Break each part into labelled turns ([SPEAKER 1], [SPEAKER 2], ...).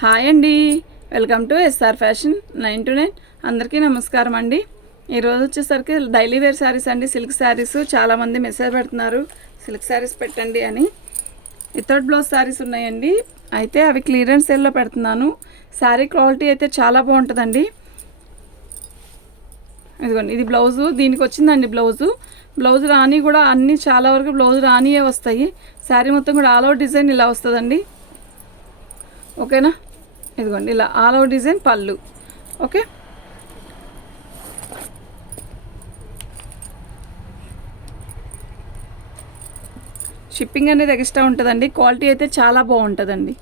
[SPEAKER 1] Hi అండి. Welcome to S R fashion nine to nine. అందరికీ నమస్కారం అండి. ఈరోజు వచ్చేసరికి డైలీ వేర్ శారీస్ అండి. సిల్క్ శారీస్ చాలామంది మెసేజ్ పెడుతున్నారు. సిల్క్ శారీస్ పెట్టండి అని. వితౌట్ బ్లౌజ్ శారీస్ ఉన్నాయండి. అయితే అవి క్లియరెన్స్ సేల్లో పెడుతున్నాను. శారీ క్వాలిటీ అయితే చాలా బాగుంటుందండి. ఇదిగోండి ఇది బ్లౌజు. దీనికి వచ్చిందండి బ్లౌజు. బ్లౌజ్ రాని కూడా అన్ని చాలా వరకు బ్లౌజ్ రానియే వస్తాయి. శారీ మొత్తం కూడా ఆల్ అవుట్ డిజైన్ ఇలా వస్తుందండి. ఓకేనా? ఇదిగోండి ఇలా ఆల్ అవుట్ డిజైన్ పళ్ళు. ఓకే? షిప్పింగ్ అనేది ఎక్స్ట్రా ఉంటుందండి. క్వాలిటీ అయితే చాలా బాగుంటుందండి.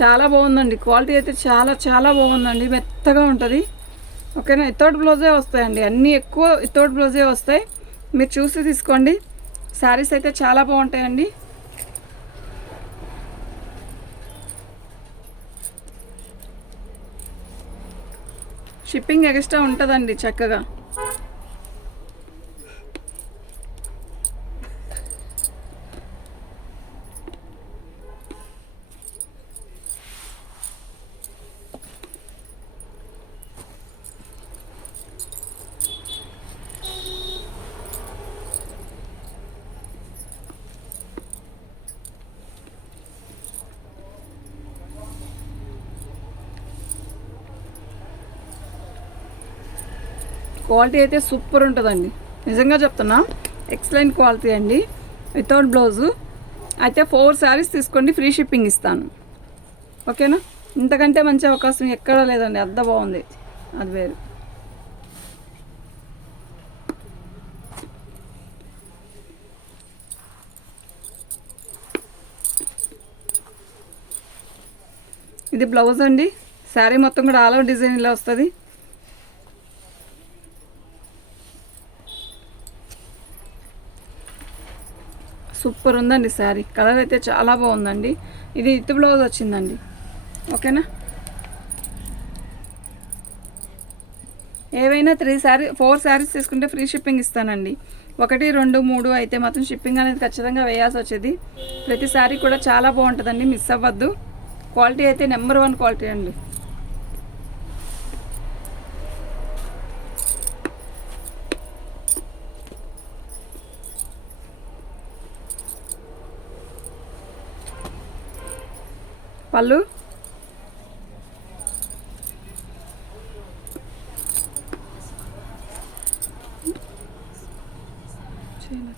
[SPEAKER 1] చాలా బాగుందండి. క్వాలిటీ అయితే చాలా చాలా బాగుందండి. మెత్తగా ఉంటుంది. ఓకేనా? ఇతోటి బ్లౌజే వస్తాయండి. అన్నీ ఎక్కువ ఇతోటి బ్లౌజే వస్తాయి. మీరు చూసి తీసుకోండి. శారీస్ అయితే చాలా బాగుంటాయండి. షిప్పింగ్ ఎక్స్ట్రా ఉంటుందండి చక్కగా. క్వాలిటీ అయితే సూపర్ ఉంటుందండి. నిజంగా చెప్తున్నా ఎక్సలెంట్ క్వాలిటీ అండి. Without blouse. అయితే ఫోర్ శారీస్ తీసుకోండి ఫ్రీ షిప్పింగ్ ఇస్తాను. ఓకేనా? ఇంతకంటే మంచి అవకాశం ఎక్కడా లేదండి. అద్ద బాగుంది. అది వేరు. ఇది బ్లౌజ్ అండి. శారీ మొత్తం కూడా ఆల్ ఓవర్ డిజైన్ ఇలా వస్తుంది. సూపర్ ఉందండి శారీ. కలర్ అయితే చాలా బాగుందండి. ఇది ఇత్తు బ్లౌజ్ వచ్చిందండి. ఓకేనా? ఏవైనా త్రీ శారీ ఫోర్ శారీస్ తీసుకుంటే ఫ్రీ షిప్పింగ్ ఇస్తానండి. ఒకటి రెండు మూడు అయితే మాత్రం షిప్పింగ్ అనేది ఖచ్చితంగా వేయాల్సి వచ్చేది. ప్రతి శారీ కూడా చాలా బాగుంటుందండి. మిస్ అవ్వద్దు. క్వాలిటీ అయితే నెంబర్ వన్ క్వాలిటీ అండి. పళ్ళు. చేయనా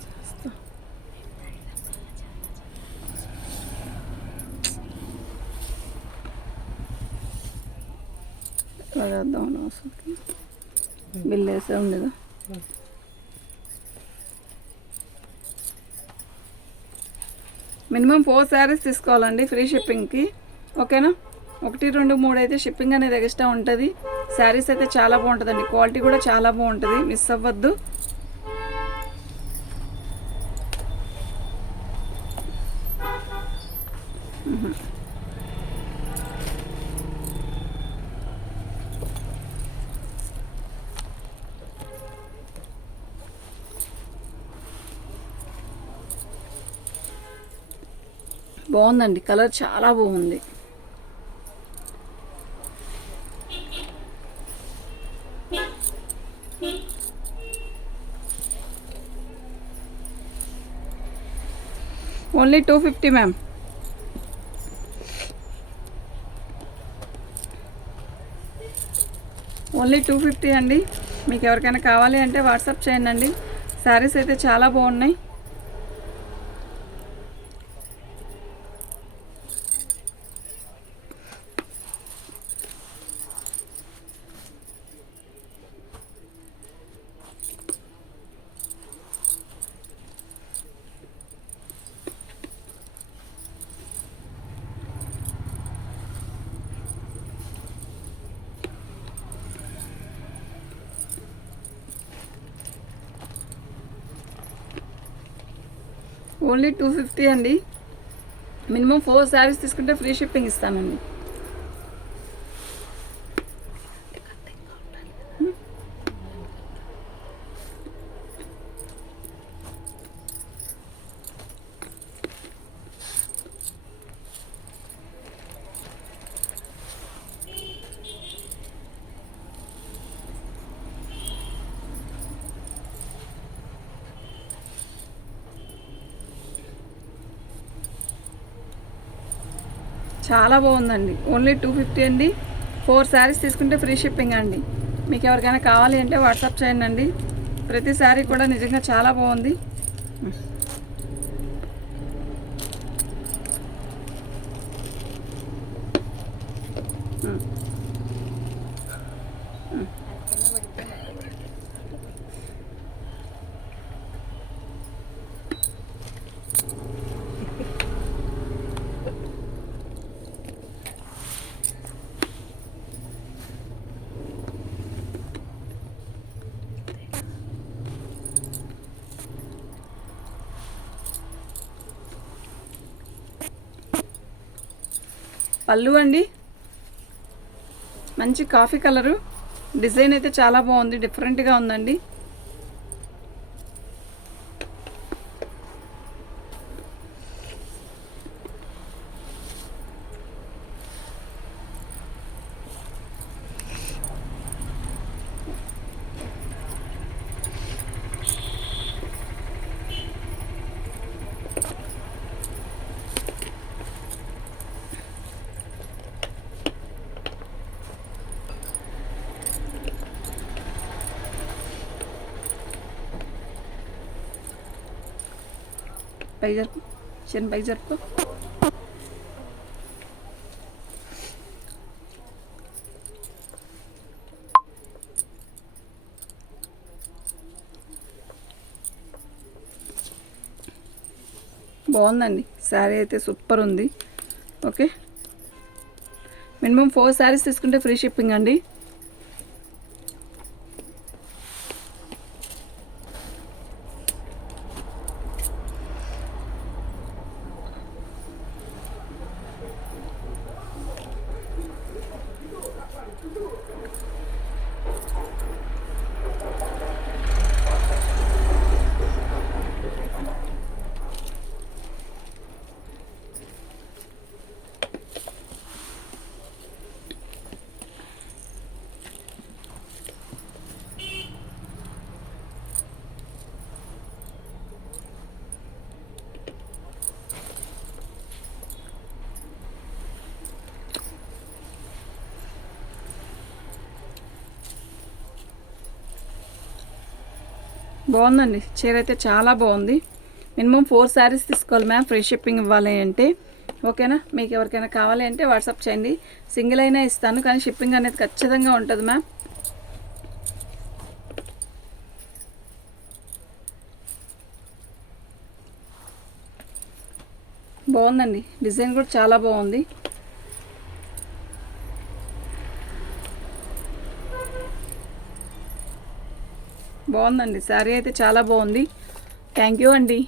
[SPEAKER 1] చేద్దాం అసలుకి బిల్ వేసే ఉండేదా? మినిమం ఫోర్ శారీస్ తీసుకోవాలండి ఫ్రీ షిప్పింగ్కి. ఓకేనా? ఒకటి రెండు మూడు అయితే షిప్పింగ్ అనేది ఎక్స్ట్రా ఉంటుంది. శారీస్ అయితే చాలా బాగుంటుందండి. క్వాలిటీ కూడా చాలా బాగుంటుంది. మిస్ అవ్వద్దు. బాగుందండి. కలర్ చాలా బాగుంది. Only two fifty ma'am. Only two fifty అండి. మీకు ఎవరికైనా కావాలి అంటే వాట్సాప్ చేయండి. అండి శారీస్ అయితే చాలా బాగున్నాయి. ఓన్లీ టూ ఫిఫ్టీ అండి. మినిమం ఫోర్ శారీస్ తీసుకుంటే ఫ్రీ షిప్పింగ్ ఇస్తానండి చాలా బాగుందండి. ఓన్లీ టూ ఫిఫ్టీ అండి. ఫోర్ శారీస్ తీసుకుంటే ఫ్రీ షిప్పింగ్ అండి. మీకు ఎవరికైనా కావాలి అంటే వాట్సాప్ చేయండి అండి. ప్రతి శారీ కూడా నిజంగా చాలా బాగుంది. పళ్ళు అండి. మంచి కాఫీ కలరు. డిజైన్ అయితే చాలా బాగుంది. డిఫరెంట్గా ఉందండి. పై జరుపు చిన్న జరుపు బాగుందండి. శారీ అయితే సూపర్ ఉంది. ఓకే. మినిమం ఫోర్ శారీస్ తీసుకుంటే ఫ్రీ షిప్పింగ్ అండి. బాగుందండి. చీర అయితే చాలా బాగుంది. మినిమం ఫోర్ శారీస్ తీసుకోవాలి మ్యామ్. ఫ్రీ షిప్పింగ్ ఇవ్వాలి అంటే. ఓకేనా? మీకు ఎవరికైనా కావాలి అంటే వాట్సాప్ చేయండి. సింగిల్ అయినా ఇస్తాను కానీ షిప్పింగ్ అనేది ఖచ్చితంగా ఉంటుంది మ్యామ్. బాగుందండి. డిజైన్ కూడా చాలా బాగుంది. బాగుందండి. శారీ అయితే చాలా బాగుంది. థ్యాంక్ యూ అండి.